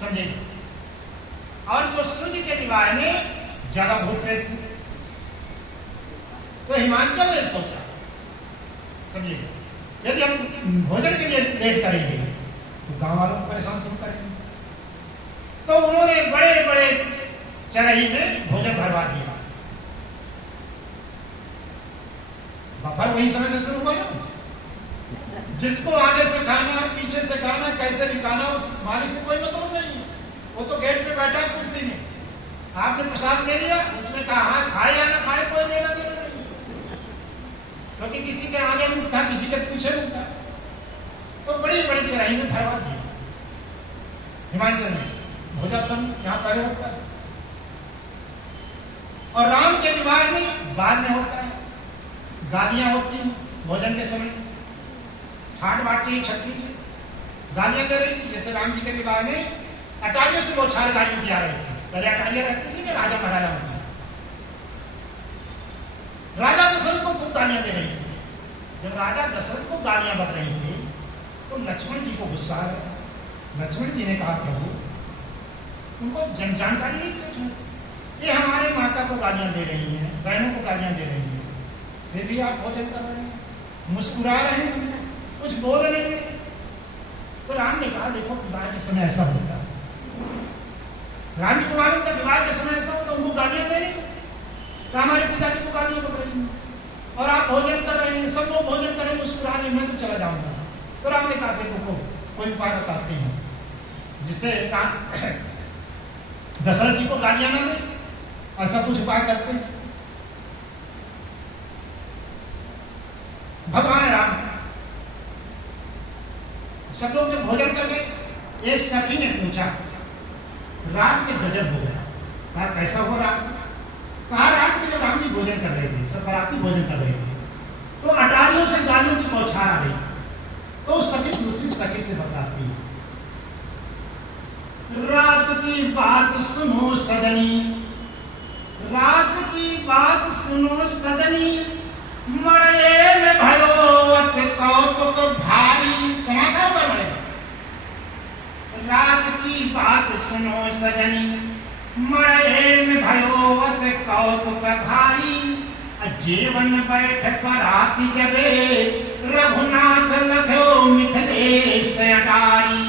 समझे? और जो सूर्य के विवाह में ज्यादा भूत प्रेत थे, तो हिमाचल ने सोचा, समझिए, यदि हम भोजन के लिए लेट करेंगे तो गांव वालों को परेशान शुरू करेंगे। तो उन्होंने बड़े बड़े चरही में भोजन भरवा दिया। बफर वही समय से शुरू हुआ ना, जिसको आगे से खाना, पीछे से खाना, कैसे भी खाना, उस मालिक से कोई मतलब नहीं। वो तो गेट पे बैठा कुर्सी में, आपने प्रसाद ले लिया, उसने कहा हाँ खाए या ना खाए कोई लेना देना नहीं, क्योंकि किसी के आगे मुख था, किसी के पीछे मुख था। तो बड़ी बड़ी चराई में भरवा दिया। हिमाचल में भोजासन यहाँ पहले होता है, और राम के विवाह में बाद में होता है। गालियां होती हैं भोजन के समय, ठाट बाट की छत्री गालियां दे रही थी। जैसे राम जी के विवाह में अटारियों से बौछार गालियां दिया रही थी। पहले अटारियां रहती थी ना, राजा महाराजा होती, राजा दशरथ को खूब गालियां दे रही थी। जब राजा दशरथ को गालियां बक रही थी तो लक्ष्मण जी को गुस्सा आया। लक्ष्मण जी ने कहा प्रभु, उनको जानकारी नहीं थी, ये हमारे माता को गालियां दे रही हैं, बहनों को गालियां दे रही हैं, फिर भी आप भोजन कर रहे हैं, मुस्कुरा रहे हैं, कुछ बोल रहे हैं। तो राम ने कहा देखो विवाह के समय ऐसा होता है, रानी कुमारी का विवाह के समय ऐसा होता है, उनको गालियां दे रही, तो हमारे पिताजी को गालियां बक रही हैं, और आप भोजन कर रहे हैं, सब लोग भोजन कर रहे हैं, मुस्कुरा रहे हैं, मैं तो चला जाऊंगा। तो राम ने कहा फिर को कोई उपाय बताते हैं जिससे दशरथ जी को गालियां ना दे, ऐसा कुछ उपाय करते हैं। भगवान राम सब लोग जब भोजन कर गए, एक सखी ने पूछा रात के गजब हो गया। कहा कैसा हो रात? कहा रात में जब राम जी भोजन कर रहे थे, सब बराती भोजन कर रहे थे, तो अटारियों से गालियों की बौछार आ रही थी। तो सखी दूसरी सखी से बताती है, रात की बात सुनो सजनी, रात की बात सुनो सजनी, मड़े में भरोवत कौतुक भारी। तमाशा होगा मड़े। रात की बात सुनो सजनी, मड़े में भरोवत कौतुक भारी, जीवन बैठ बराती जबे, रघुनाथ लखो मिथिलेश अटारी।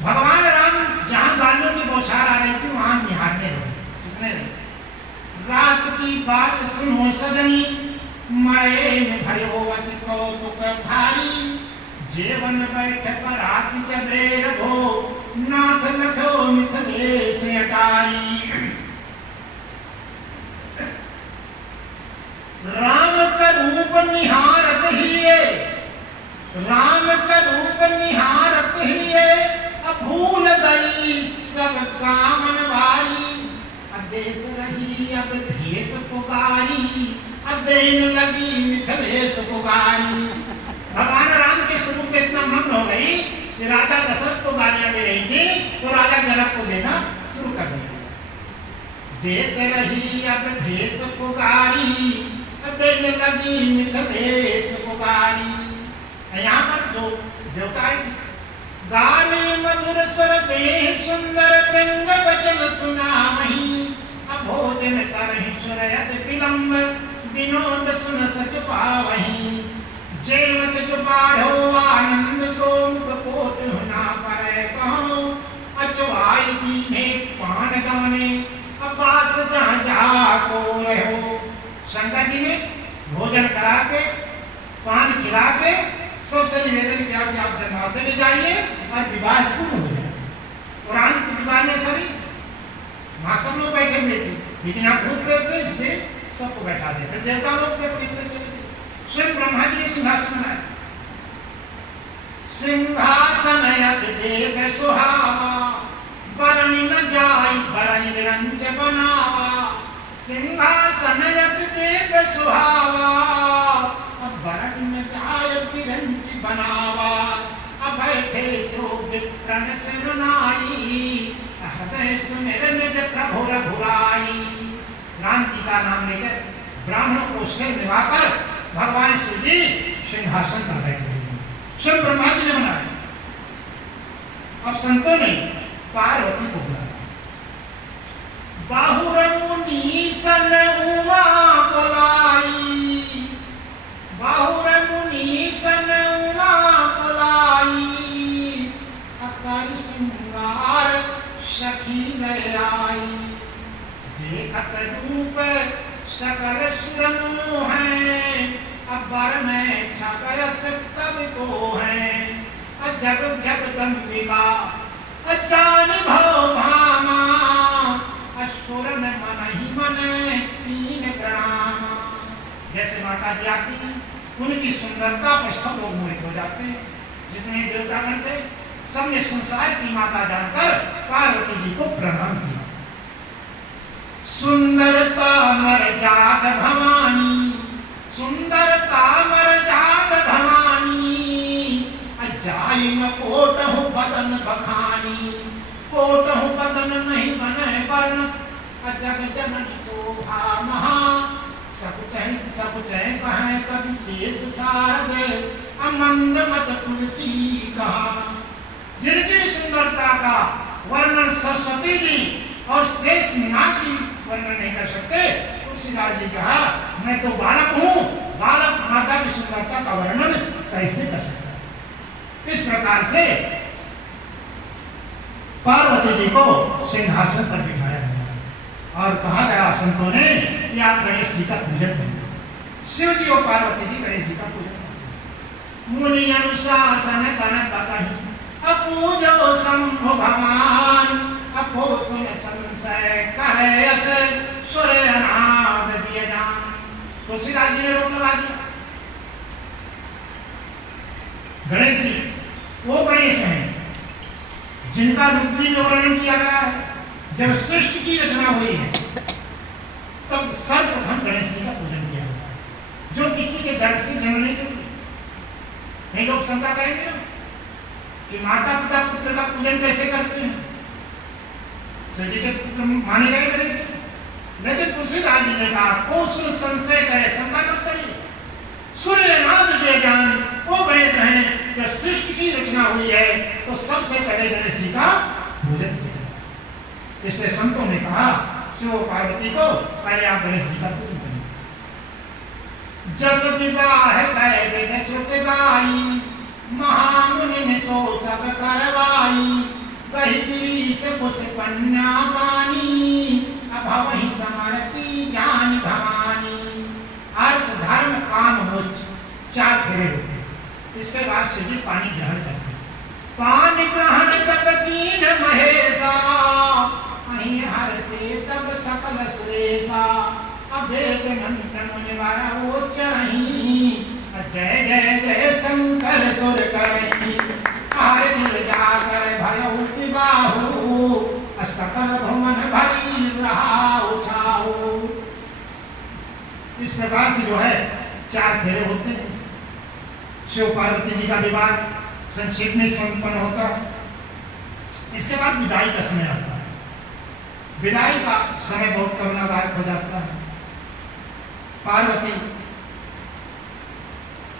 भगवान राम जहां गालियों की बौछार आ रही थी वहां निहारने लगे। कितने रात की बात सुनो सजनी, मड़े में भयोवत कौतुक भारी, जीवन बैठ बराती जबे, रघुनाथ लखो मिथिलेश अटारी। राम का रूप निहारत ही है, राम का रूप निहारत ही है, अब भूल गई सब कामन वाली, अब देख रही अब देश पुकारी, अब देन लगी मिथिलेश पुकारी। भगवान राम के स्वरूप में इतना मग्न हो गई कि राजा दशरथ को गालियां दे रही थी तो राजा जनक को देना शुरू कर दिया। देख रही अब देश पुकारी, देन लगी मिथिलेश पुकारी। यहाँ पर जो देवता है, गाली मधुर स्वर देह सुंदर, व्यंग वचन सुनामहि, अभोजन करहि सुरयत विलंब, विनोद सुन सच पावहि। जेवत जो बाढ़ो आनंद सोमुख कोट ना परै कहूं, अचवाई दीने पान गवने, अबास जहाँ जा को रहो। शंकर जी ने भोजन करा के, पान खिला के, सबसे निवेदन किया कि आप जन्मा से ले जाइए और विवाह शुरू हो जाए। और राम के विवाह में सभी वहां सब लोग बैठे हुए थे, लेकिन आप भूत प्रेत थे इसलिए सबको बैठा दिया। फिर देवता लोग से चले थे, स्वयं ब्रह्मा जी ने सिंहासन बनाया। सिंहासन यत देव सुहावा, बरन न जाय बरन निरंज बनावा। सिंहासन यत देव सुहावा, अब बरन न जाय विरंज बनावा। अब बैठे सो विप्रन सिरनाई, हृदय सुमिर निज प्रभु रघुराई। राम जी का नाम लेकर ब्राह्मणों को सिर निभाकर भगवान शिव जी सिंहासन पर बैठे। स्वयं ब्रह्मा जी ने बनाया। अब संतों ने पार्वती को बुलाया। बाहुरमुनि सन उमा बुलाई, बाहुरमुनि सन उमा बुलाई, अकर श्रृंगार सखी ले आई। देखत रूप सकल सुरनु है, अबर में छपयस कब को है। जग जगदम्बिका जान भव भामा, असुर में मन ही मन तीन प्रणाम। जैसे माता जी आती हैं, उनकी सुंदरता पर सब लोग मोहित हो जाते हैं। जितने देवतागण थे सबने संसार की माता जानकर पार्वती जी को प्रणाम किया। सुंदरता मर जात भवानी, सुंदरता मर जात भवानी, जाई न कोटहु बदन बखानी। कोटहु बदन नहीं बने वर्ण, जग जननी शोभा महा। सब चह कहे कवि शेष शारद, अमंद मत तुलसी कहा। जिनकी सुंदरता का वर्णन सरस्वती जी और शेष नाग जी वर्णन नहीं कर सकते, तुलसीदास जी कहा मैं तो बालक हूँ, बालक माता की सुंदरता का वर्णन कैसे कर सकता। इस प्रकार से पार्वती जी को सिंहासन पर बिठाया गया और कहा गया संतों ने कि आप गणेश जी का पूजन करें। शिव जी और पार्वती जी गणेश जी का पूजन करें। मुनि अनुशासन गणपति अपूजो शंभु भगवान, अको सुन संशय करे अस सूर्य नाद दिए जान। तुलसीदास जी ने रोक लगा दिया। गणेश जी वो गणेश हैं जिनका रुद्री में वर्णन किया गया है। जब सृष्टि की रचना हुई है तब सर्वप्रथम गणेश जी का पूजन किया गया है, जो किसी के गर्भ से जन्म नहीं करते। नहीं लोग शंका करेंगे ना कि माता पिता पुत्र का पूजन कैसे करते हैं, सूर्य के पुत्र माने गए गणेश जी। लेकिन तुलसीदास जी ने कहा को सुन संशय करे, शंका मत करिए। सूर्य नाद दिए जान वो गणेश हैं। जब सृष्टि की रचना हुई है तो सबसे पहले गणेश जी का पूजन किया। इसलिए संतों ने कहा शिव पार्वती को पहले आप गणेश जी का पूजन करें। जस विवाह करे वेद श्रुत गाई, महामुनि ने सो सब करवाई। वही गिरी से कुछ कन्या पानी, अब वही समरती जान भवानी। अर्थ धर्म काम मोक्ष चार फेरे होते हैं। इसके बाद शिव जी पानी ग्रहण करते हैं। पानी ग्रहण तब कीन महेशा, अहीं हर से तब सकल श्रेषा। अभेद मंत्र मुनिवारा उच्चरहि, जय जय जय शंकर सुर करहि। आरती जाकर भयउ बाहु, सकल भुवन भरी रहाउ छाऊ। इस प्रकार से जो है चार फेरे होते हैं। शिव पार्वती जी का विवाह संक्षेप में संपन्न होता है। इसके बाद विदाई का समय आता है। विदाई का समय बहुत करुणादायक हो जाता है। पार्वती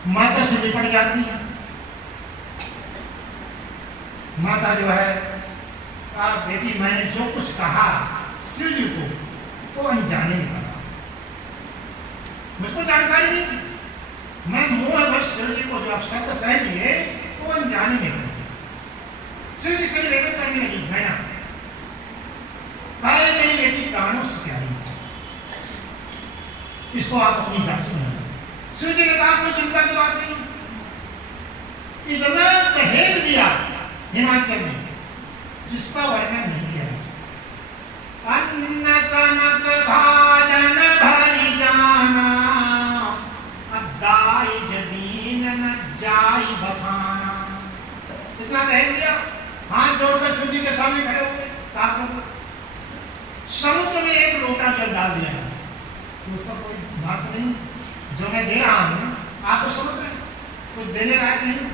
माता से लिपट जाती है। माता जो है बेटी मैंने जो कुछ कहा शिव जी को वो अनजाने में कहा, मुझको जानकारी नहीं थी। मैं मुंह बस शिव जी को जो आप शब्द कह दिए वो अनजाने में कहा। शिव जी से निवेदन करने लगी मैना, भाई मेरी बेटी प्राणों से प्यारी है, इसको आप अपनी दासी बना। शिव जी ने कहा कोई चिंता की बात नहीं, इतना दहेज दिया हिमाचल में जिसका वर्णन नहीं किया। अन्न कनक भाजन भरी जाना, अब दाई जदीन न जाई बखाना। इतना दहेज दिया, हाथ जोड़कर शिव जी के सामने खड़े हो गए। समुद्र में एक लोटा जल डाल दिया है, तो उसका कोई बात नहीं, जो मैं दे रहा हूं आप तो समझ रहे कुछ देने लायक नहीं,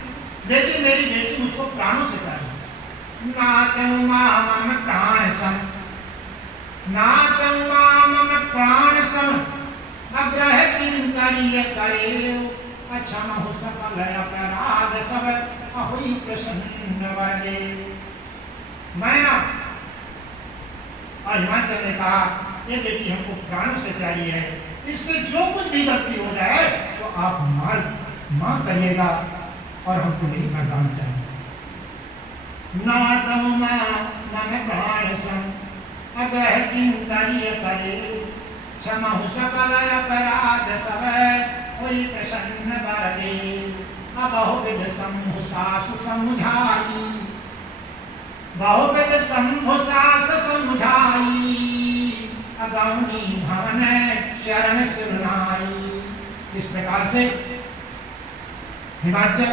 लेकिन मेरी बेटी मुझको प्राणों से प्यारी। नाथ मम प्राण सम, नाथ मम प्राण सम, अग्रह किंकरिय करे। क्षम हो सकल अपराध सब, अहुई प्रसन्न वरदे। मैना और हिमाचल ने कहा ये बेटी हमको प्राणों से प्यारी है, इससे जो कुछ भी गलती हो जाए तो आप माफ करिएगा और हमको नहीं वरदान चाहिए। ना तमुना ना मैं प्राण सम अग्रह की कार्य करे, क्षमा हो सकल अपराध सब कोई प्रसन्न कर दे, बहुविध शंभु सास समुझाई, बहुविध शंभु सास समुझाई, अगौनी भवन चरण सुनाई। इस प्रकार से हिमाचल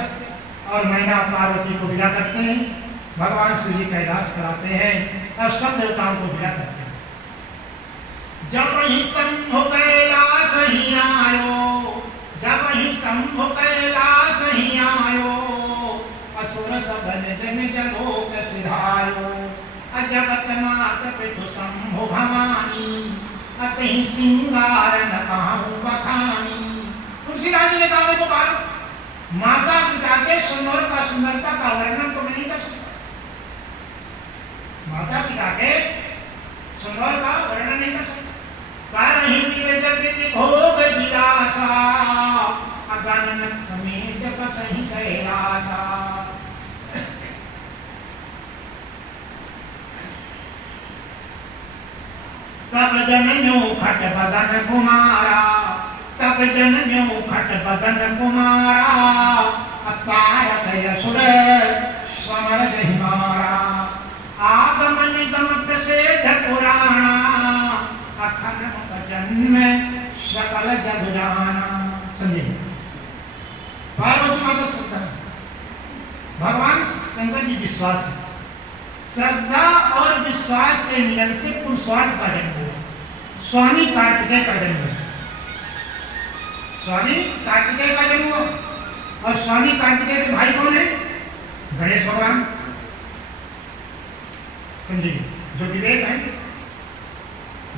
और मैना पार्वती को विदा करते हैं, भगवान श्री जी कैलाश कराते हैं और सब देवताओं को विदा करते हैं। जब ही शंभु कैलाश ही आयो, जब ही शंभु कैलाश ही आयो, असुर सबन जन जलोक सिधायो, अजगत मात पितु शंभु भवानी, अतहि सिंगार न कहूं बखानी। तुलसीदास जी ने कहा मैं तो बालक माता पिता के सुंदरता का वर्णन तो मैं नहीं कर सकता, माता पिता के सुंदर का वर्णन नहीं कर सकता। भोग विलासा अगन समेत कसहि कैलासा, तब जनम्यो खट बदन कुमारा, तब जनम्यो खट बदन कुमारा, अतारक असुर समर जहिमारा, आगमन गम प्रसिद्ध पुराणा, अखंड जन्म सकल जग जाना। समझे पार्वती माता श्रद्धा, भगवान शंकर जी विश्वास है, श्रद्धा और विश्वास के मिलन से पुरुषार्थ का जन्म हुआ। स्वामी कार्तिकेय का जन्म हुआ, स्वामी कार्तिकेय का जन्म हुआ, और स्वामी कार्तिकेय के भाई कौन है? गणेश भगवान। समझिए जो विवेक है,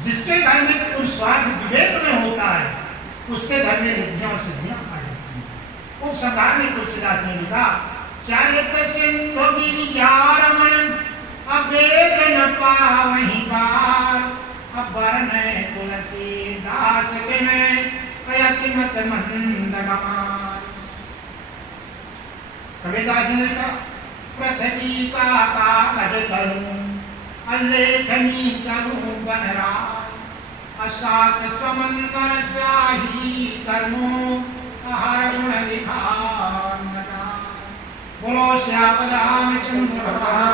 जिसके घर में पुरुषार्थ विवेक में होता है उसके घर में रिद्धियां और सिद्धियां आ जाती हैं। उपसंहार में तुलसीदास ने लिखा, चारित सिंधु गिरिजारमण अवेद न पावहि पार, अबर ने तुलसीदास के में अयतिमत मंद गमान। कबीरदास ने लिखा, पृथ्वी का कागज करूं अलेखनी करूं बनराज, असात समंदर साही करूं हर गुण लिखा। बोलो श्याम रामचंद्र भगवान